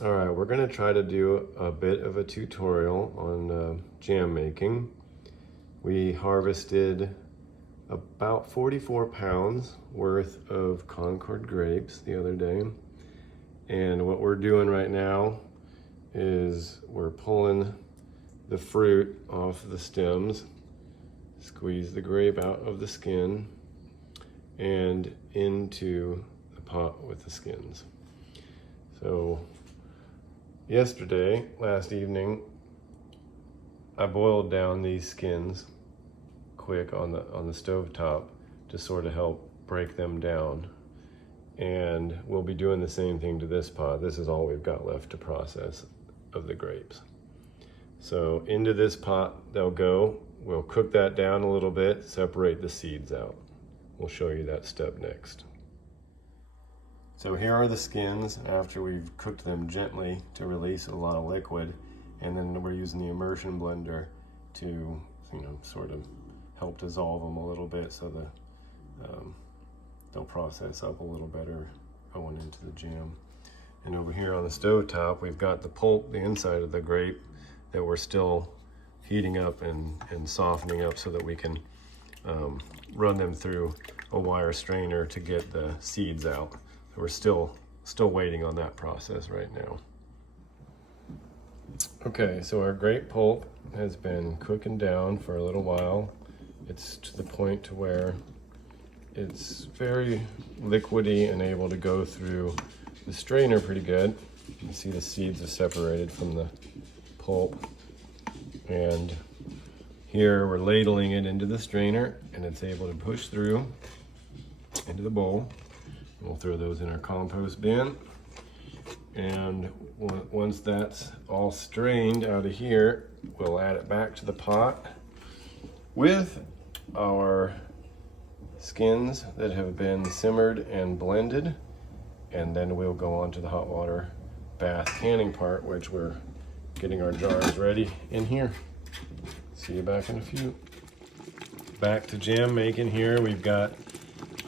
All right, we're gonna try to do a bit of a tutorial on jam making. We harvested about 44 pounds worth of Concord grapes the other day. And what we're doing right now is we're pulling the fruit off the stems, squeeze the grape out of the skin and into the pot with the skins. So last evening, I boiled down these skins quick on the stove top to sort of help break them down. And we'll be doing the same thing to this pot. This is all we've got left to process of the grapes. So into this pot they'll go. We'll cook that down a little bit, separate the seeds out. We'll show you that step next. So here are the skins after we've cooked them gently to release a lot of liquid, and then we're using the immersion blender to, sort of help dissolve them a little bit so that they'll process up a little better going into the jam. And over here on the stove top, we've got the pulp, the inside of the grape, that we're still heating up and softening up so that we can run them through a wire strainer to get the seeds out. We're still waiting on that process right now. Okay, so our grape pulp has been cooking down for a little while. It's to the point to where it's very liquidy and able to go through the strainer pretty good. You can see the seeds are separated from the pulp. And here we're ladling it into the strainer and it's able to push through into the bowl. We'll throw those in our compost bin. And once that's all strained out of here, we'll add it back to the pot with our skins that have been simmered and blended. And then we'll go on to the hot water bath canning part, which we're getting our jars ready in here. See you back in a few. Back to jam making here. We've got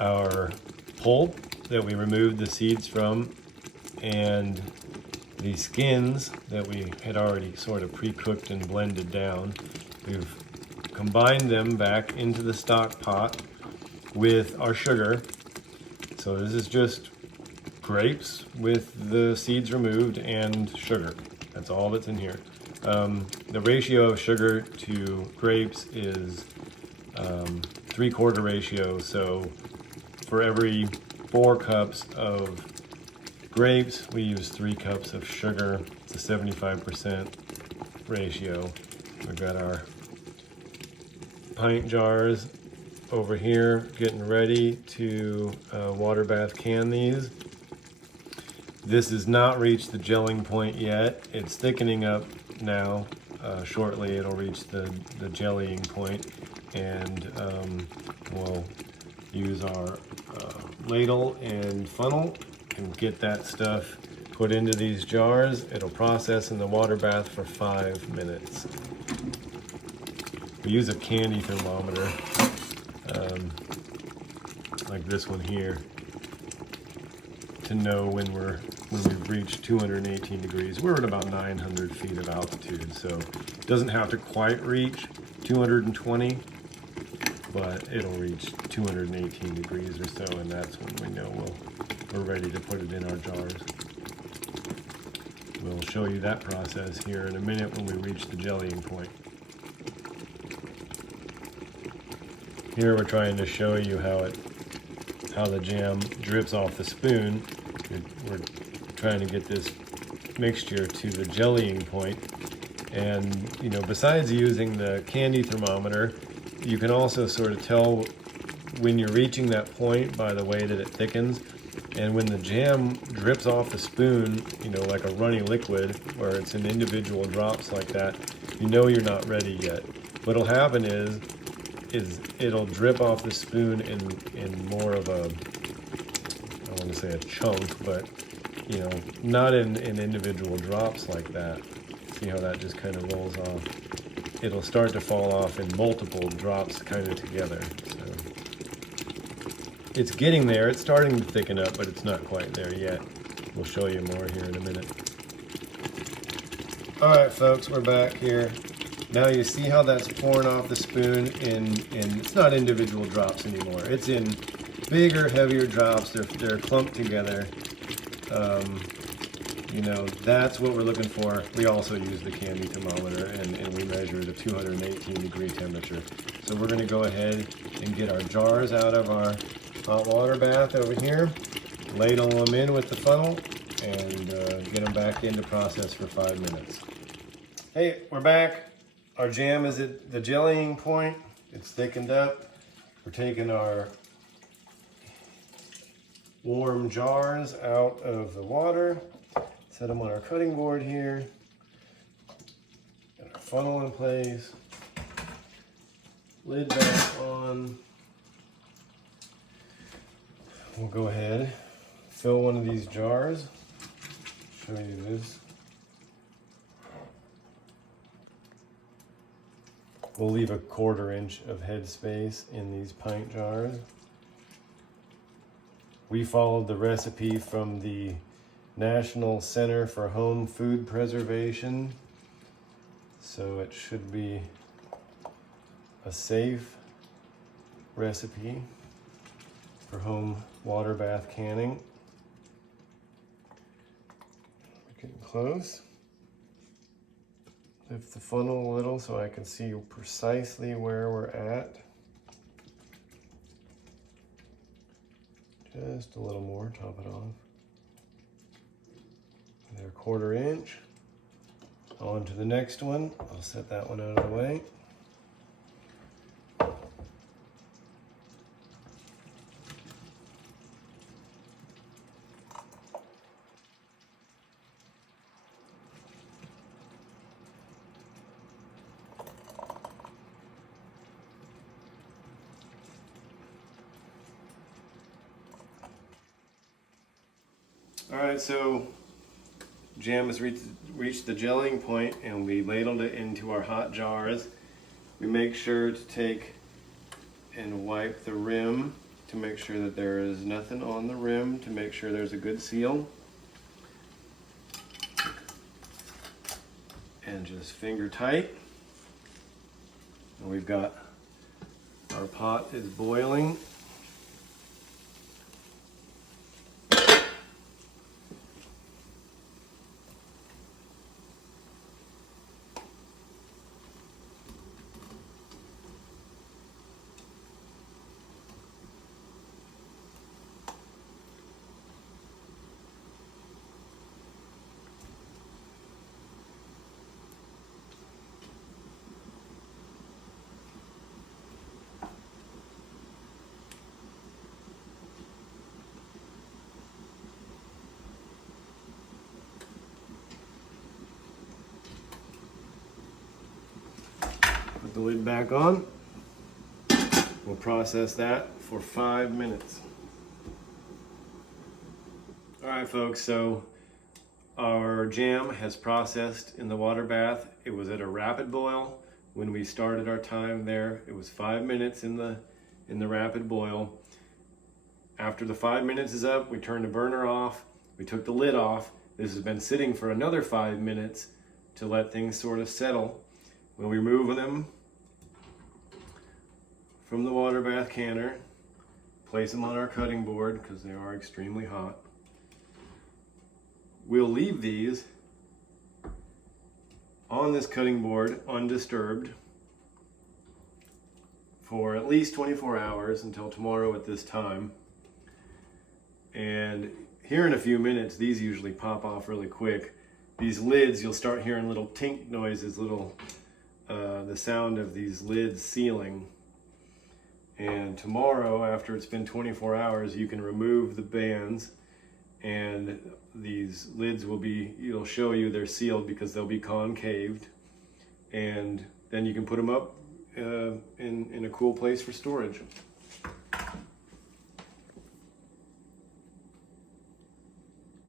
our pulp that we removed the seeds from and the skins that we had already sort of pre-cooked and blended down. We've combined them back into the stock pot with our sugar. So this is just grapes with the seeds removed and sugar. That's all that's in here. The ratio of sugar to grapes is 3/4 ratio. So for every 4 cups of grapes, we use 3 cups of sugar. It's a 75% ratio. We've got our pint jars over here getting ready to water bath can these. This has not reached the gelling point yet. It's thickening up now. Shortly it'll reach the jellying point, and we'll use our ladle and funnel and get that stuff put into these jars. It'll process in the water bath for 5 minutes. We use a candy thermometer, like this one here, to know when we've reached 218 degrees. We're at about 900 feet of altitude, so it doesn't have to quite reach 220, but it'll reach 218 degrees or so, and that's when we know we're ready to put it in our jars. We'll show you that process here in a minute when we reach the jellying point. Here we're trying to show you how the jam drips off the spoon. We're trying to get this mixture to the jellying point. And besides using the candy thermometer, you can also sort of tell when you're reaching that point by the way that it thickens. And when the jam drips off the spoon, like a runny liquid, where it's in individual drops like that, you're not ready yet. What'll happen is it'll drip off the spoon in more of a, I want to say a chunk, but not in individual drops like that. See how that just kind of rolls off? It'll start to fall off in multiple drops kind of together. So it's getting there. It's starting to thicken up, but it's not quite there yet. We'll show you more here in a minute. All right, folks, we're back here. Now you see how that's pouring off the spoon in it's not individual drops anymore. It's in bigger, heavier drops. They're clumped together. You know, that's what we're looking for. We also use the candy thermometer and we measure the 218-degree temperature. So we're gonna go ahead and get our jars out of our hot water bath over here, ladle them in with the funnel, and get them back into process for 5 minutes. Hey, we're back. Our jam is at the jellying point. It's thickened up. We're taking our warm jars out of the water, set them on our cutting board here, got our funnel in place, lid back on. We'll go ahead, fill one of these jars, show you this. We'll leave a 1/4 inch of head space in these pint jars. We followed the recipe from the National Center for Home Food Preservation, so it should be a safe recipe for home water bath canning. We're getting close. Lift the funnel a little so I can see precisely where we're at. Just a little more, top it off. There, 1/4 inch. On to the next one. I'll set that one out of the way. All right, so jam has reached the gelling point and we ladled it into our hot jars. We make sure to take and wipe the rim to make sure that there is nothing on the rim, to make sure there's a good seal. And just finger tight. And we've got, our pot is boiling. Put the lid back on. We'll process that for 5 minutes. All right, folks, so our jam has processed in the water bath. It was at a rapid boil. When we started our time there, it was 5 minutes in the rapid boil. After the 5 minutes is up, we turned the burner off. We took the lid off. This has been sitting for another 5 minutes to let things sort of settle. When we remove them from the water bath canner, place them on our cutting board because they are extremely hot. We'll leave these on this cutting board undisturbed for at least 24 hours until tomorrow at this time. And here in a few minutes, these usually pop off really quick. These lids, you'll start hearing little tink noises, the sound of these lids sealing. And tomorrow, after it's been 24 hours, you can remove the bands and these lids will be, it'll show you they're sealed because they'll be concaved. And then you can put them up in a cool place for storage.